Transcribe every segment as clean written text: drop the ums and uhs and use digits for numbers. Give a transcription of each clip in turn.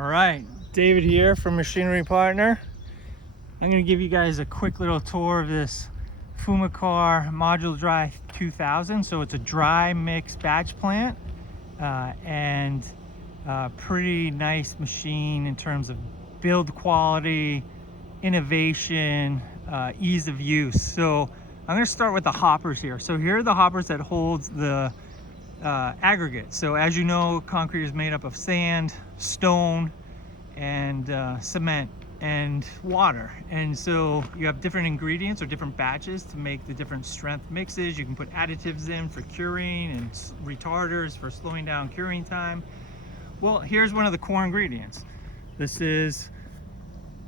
All right, David here from Machinery Partner. I'm going to give you guys a quick little tour of this Frumecar Module Dry 2000. So it's a dry mix batch plant and pretty nice machine in terms of build quality, innovation, ease of use. So I'm going to start with the hoppers here. So here are the hoppers that hold the aggregate. So as you know, concrete is made up of sand, stone, and cement and water, and so you have different ingredients or different batches to make the different strength mixes. You can put additives in for curing and retarders for slowing down curing time. Well, here's one of the core ingredients. This is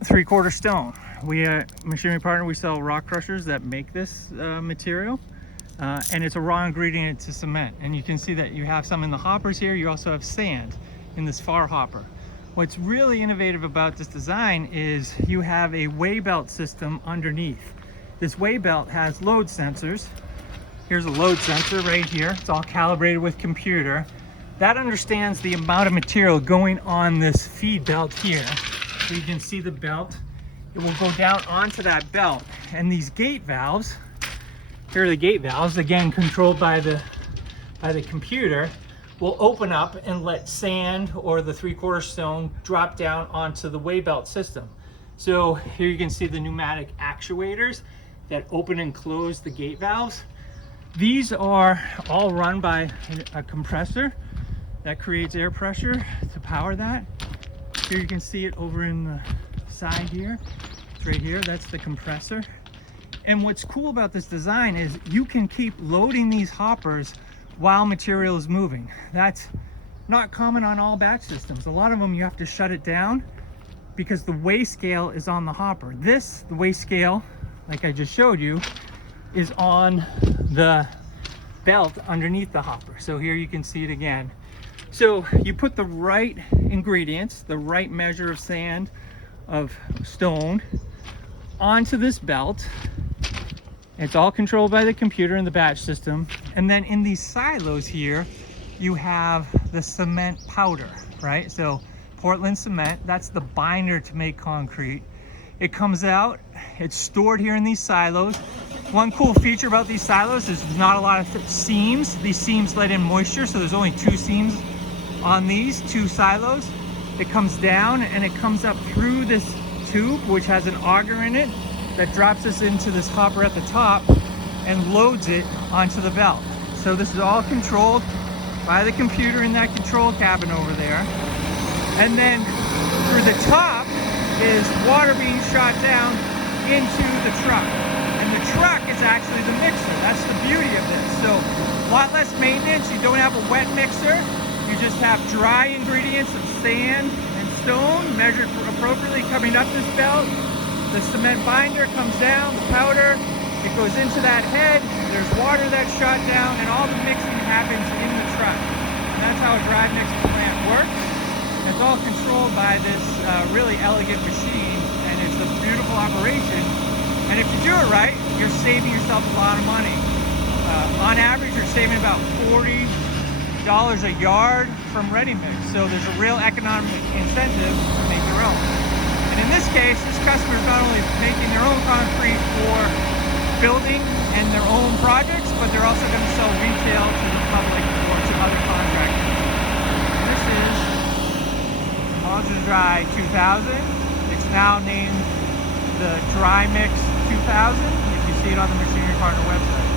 3/4 stone. We at Machinery Partner, we sell rock crushers that make this material. And it's a raw ingredient to cement. And you can see that you have some in the hoppers here. You also have sand in this far hopper. What's really innovative about this design is you have a weigh belt system underneath. This weigh belt has load sensors. Here's a load sensor right here. It's all calibrated with computer. That understands the amount of material going on this feed belt here. So you can see the belt. It will go down onto that belt. And these gate valves, here are the gate valves, again controlled by the computer, will open up and let sand or the 3/4 stone drop down onto the weigh belt system. So here you can see the pneumatic actuators that open and close the gate valves. These are all run by a compressor that creates air pressure to power that. Here you can see it over in the side here. It's right here, that's the compressor. And what's cool about this design is you can keep loading these hoppers while material is moving. That's not common on all batch systems. A lot of them you have to shut it down because the weigh scale is on the hopper. The weigh scale, like I just showed you, is on the belt underneath the hopper. So here you can see it again. So you put the right ingredients, the right measure of sand, of stone, onto this belt. It's all controlled by the computer in the batch system. And then in these silos here, you have the cement powder, right? So Portland cement, that's the binder to make concrete. It comes out, it's stored here in these silos. One cool feature about these silos is not a lot of seams. These seams let in moisture, so there's only 2 seams on these 2 silos. It comes down and it comes up through this tube, which has an auger in it, that drops us into this hopper at the top and loads it onto the belt. So this is all controlled by the computer in that control cabin over there. And then through the top is water being shot down into the truck. And the truck is actually the mixer. That's the beauty of this. So a lot less maintenance. You don't have a wet mixer. You just have dry ingredients of sand and stone measured appropriately coming up this belt. The cement binder comes down, the powder, it goes into that head, there's water that's shot down, and all the mixing happens in the truck. And that's how a dry mixing plant works. It's all controlled by this really elegant machine, and it's a beautiful operation. And if you do it right, you're saving yourself a lot of money. On average, you're saving about $40 a yard from ready mix. So there's a real economic incentive to make your own. And in this case, this customer is not only making their own concrete for building and their own projects, but they're also going to sell retail to the public or to other contractors. This is Module Dry 2000. It's now named the Dry Mix 2000. You can see it on the Machinery Partner website.